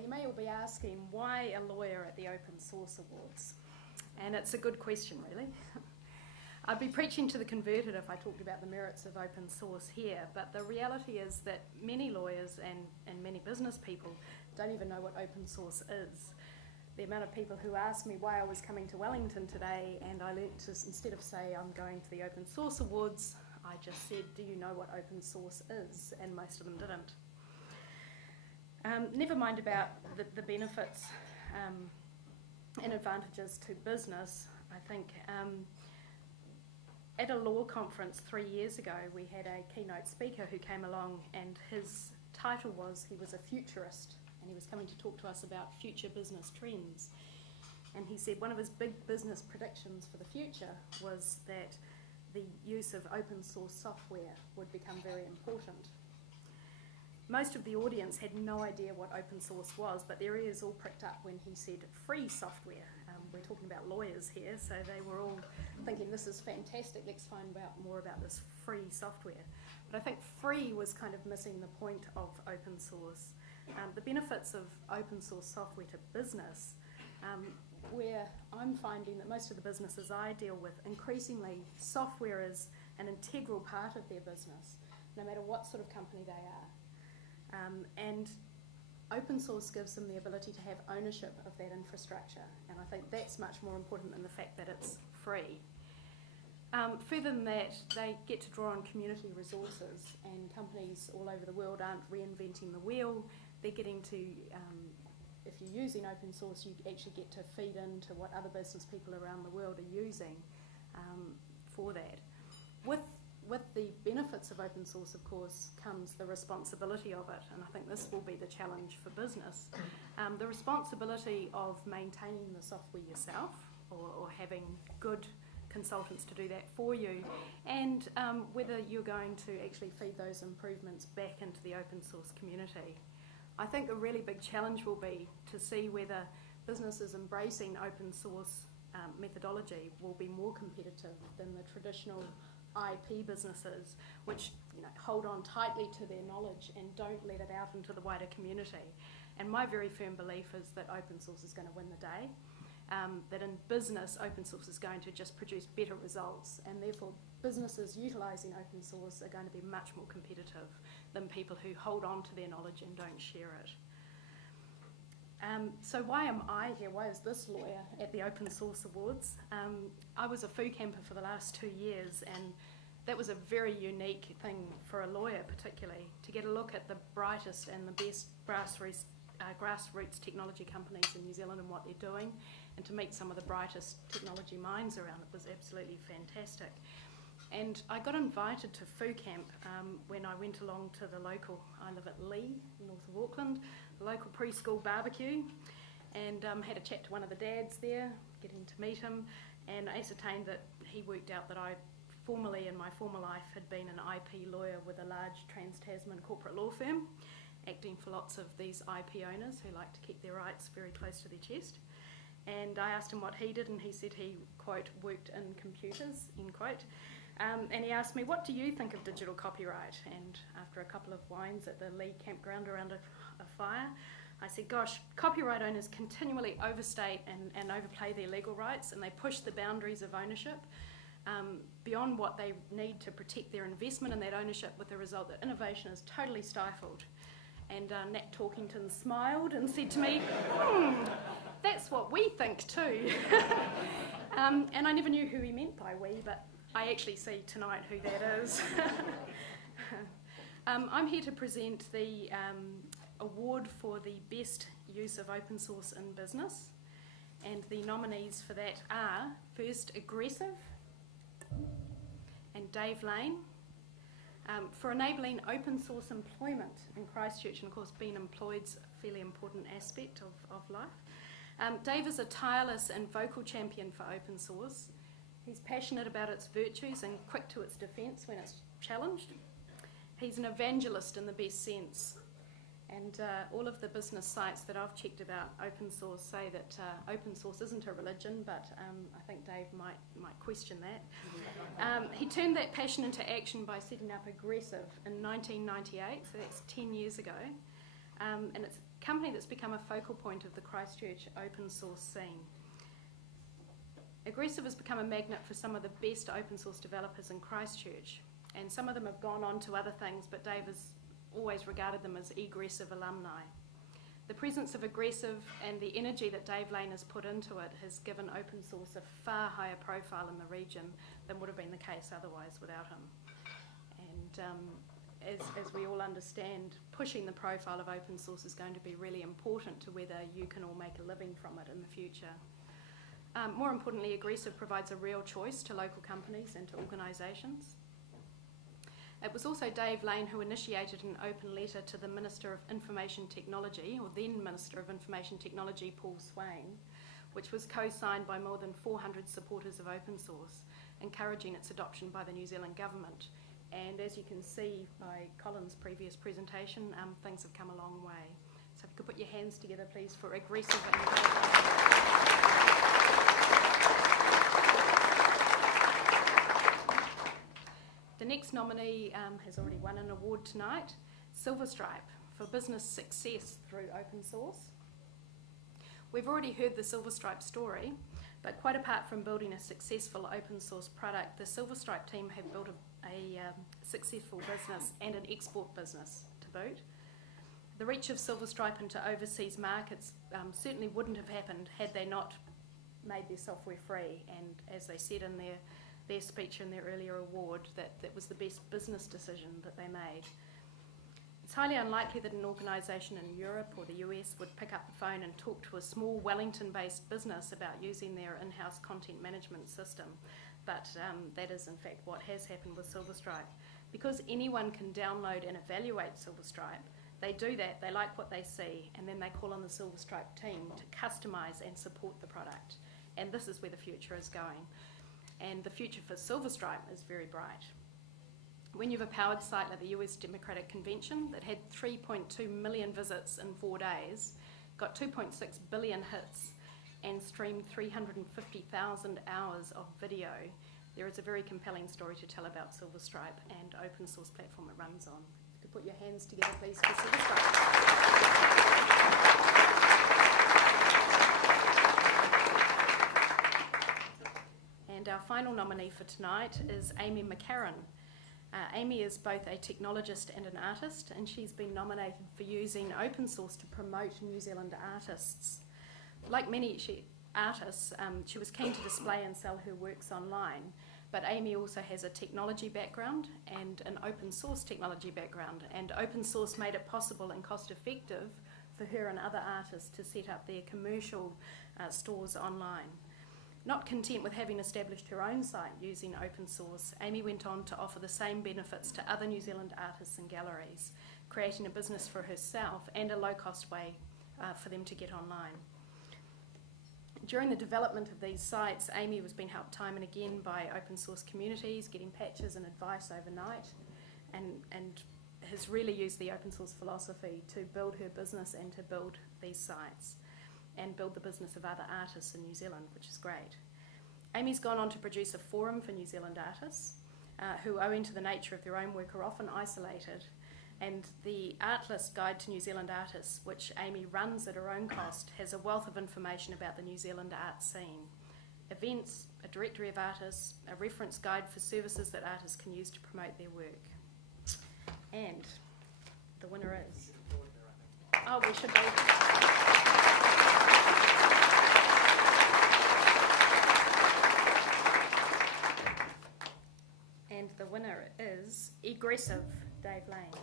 you may all be asking, why a lawyer at the Open Source Awards? And it's a good question, really. I'd be preaching to the converted if I talked about the merits of open source here, but the reality is that many lawyers and many business people don't even know what open source is. The amount of people who asked me why I was coming to Wellington today, and I learnt to, instead of say I'm going to the Open Source Awards, I just said, do you know what open source is? And most of them didn't. Never mind about the benefits and advantages to business. I think at a law conference 3 years ago, we had a keynote speaker who came along, and his title was, he was a futurist, and he was coming to talk to us about future business trends. And he said one of his big business predictions for the future was that the use of open source software would become very important. Most of the audience had no idea what open source was, but their ears all pricked up when he said free software. We're talking about lawyers here, so they were all thinking, this is fantastic, let's find out more about this free software. But I think free was kind of missing the point of open source. The benefits of open source software to business, where I'm finding that most of the businesses I deal with, increasingly software is an integral part of their business, no matter what sort of company they are. And open source gives them the ability to have ownership of that infrastructure, and I think that's much more important than the fact that it's free. Further than that, they get to draw on community resources, and companies all over the world aren't reinventing the wheel. They're getting to, if you're using open source, you actually get to feed into what other business people around the world are using for that. With the benefits of open source, of course, comes the responsibility of it, and I think this will be the challenge for business. The responsibility of maintaining the software yourself, or having good consultants to do that for you, and whether you're going to actually feed those improvements back into the open source community. I think the really big challenge will be to see whether businesses embracing open source methodology will be more competitive than the traditional IP businesses, which hold on tightly to their knowledge and don't let it out into the wider community. And my very firm belief is that open source is going to win the day, that in business open source is going to just produce better results, and therefore businesses utilising open source are going to be much more competitive than people who hold on to their knowledge and don't share it. So why am I here? Why is this lawyer at the Open Source Awards? I was a foo camper for the last 2 years, and that was a very unique thing for a lawyer particularly, to get a look at the brightest and the best grassroots technology companies in New Zealand and what they're doing, and to meet some of the brightest technology minds around. It was absolutely fantastic. And I got invited to foo camp when I went along to the local, I live at Lee, north of Auckland, the local preschool barbecue, and had a chat to one of the dads there, getting to meet him, and ascertained that he worked out that I formerly, in my former life, had been an IP lawyer with a large trans-Tasman corporate law firm, acting for lots of these IP owners who like to keep their rights very close to their chest. And I asked him what he did, and he said he, quote, worked in computers, end quote. And he asked me, what do you think of digital copyright? And after a couple of wines at the Lee campground around a fire, I said, gosh, copyright owners continually overstate and overplay their legal rights, and they push the boundaries of ownership beyond what they need to protect their investment in that ownership, with the result that innovation is totally stifled. And Nat Talkington smiled and said to me, that's what we think too. And I never knew who he meant by we, but I actually see tonight who that is. I'm here to present the award for the best use of open source in business, and the nominees for that are, first, Aggressive and Dave Lane, for enabling open source employment in Christchurch, and of course being employed's a fairly important aspect of life. Dave is a tireless and vocal champion for open source. He's passionate about its virtues and quick to its defence when it's challenged. He's an evangelist in the best sense. And all of the business sites that I've checked about open source say that open source isn't a religion, but I think Dave might question that. He turned that passion into action by setting up Aggressive in 1998, so that's 10 years ago. And it's company that's become a focal point of the Christchurch open source scene. Aggressive has become a magnet for some of the best open source developers in Christchurch, and some of them have gone on to other things, but Dave has always regarded them as egressive alumni. The presence of Aggressive and the energy that Dave Lane has put into it has given open source a far higher profile in the region than would have been the case otherwise without him. And as we all understand, pushing the profile of open source is going to be really important to whether you can all make a living from it in the future. More importantly, Aggressive provides a real choice to local companies and to organisations. It was also Dave Lane who initiated an open letter to the Minister of Information Technology, or then Minister of Information Technology, Paul Swain, which was co-signed by more than 400 supporters of open source, encouraging its adoption by the New Zealand government. And as you can see by Colin's previous presentation, things have come a long way. So if you could put your hands together, please, for Aggressive and Dave Lane. The next nominee has already won an award tonight, Silverstripe, for business success through open source. We've already heard the Silverstripe story, but quite apart from building a successful open source product, the Silverstripe team have built a successful business and an export business to boot. The reach of Silverstripe into overseas markets certainly wouldn't have happened had they not made their software free, and as they said in their speech in their earlier award, that was the best business decision that they made. It's highly unlikely that an organisation in Europe or the US would pick up the phone and talk to a small Wellington-based business about using their in-house content management system, but that is in fact what has happened with Silverstripe. Because anyone can download and evaluate Silverstripe, they do that, they like what they see, and then they call on the Silverstripe team to customise and support the product. And this is where the future is going. And the future for Silverstripe is very bright. When you have a powered site like the US Democratic Convention that had 3.2 million visits in 4 days, got 2.6 billion hits, and streamed 350,000 hours of video, there is a very compelling story to tell about Silverstripe and open source platform it runs on. If you could put your hands together, please, for Silverstripe. And our final nominee for tonight is Amy McCarran. Amy is both a technologist and an artist, and she's been nominated for using open source to promote New Zealand artists. Like many artists, she was keen to display and sell her works online, but Amy also has a technology background and an open source technology background, and open source made it possible and cost effective for her and other artists to set up their commercial stores online. Not content with having established her own site using open source, Amy went on to offer the same benefits to other New Zealand artists and galleries, creating a business for herself and a low-cost way for them to get online. During the development of these sites, Amy was being helped time and again by open source communities, getting patches and advice overnight, and has really used the open source philosophy to build her business and to build these sites, and build the business of other artists in New Zealand, which is great. Amy's gone on to produce a forum for New Zealand artists who, owing to the nature of their own work, are often isolated. And the Artlist Guide to New Zealand Artists, which Amy runs at her own cost, has a wealth of information about the New Zealand art scene. Events, a directory of artists, a reference guide for services that artists can use to promote their work. And the winner is... Oh, we should be. And the winner is Aggressive, Dave Lane.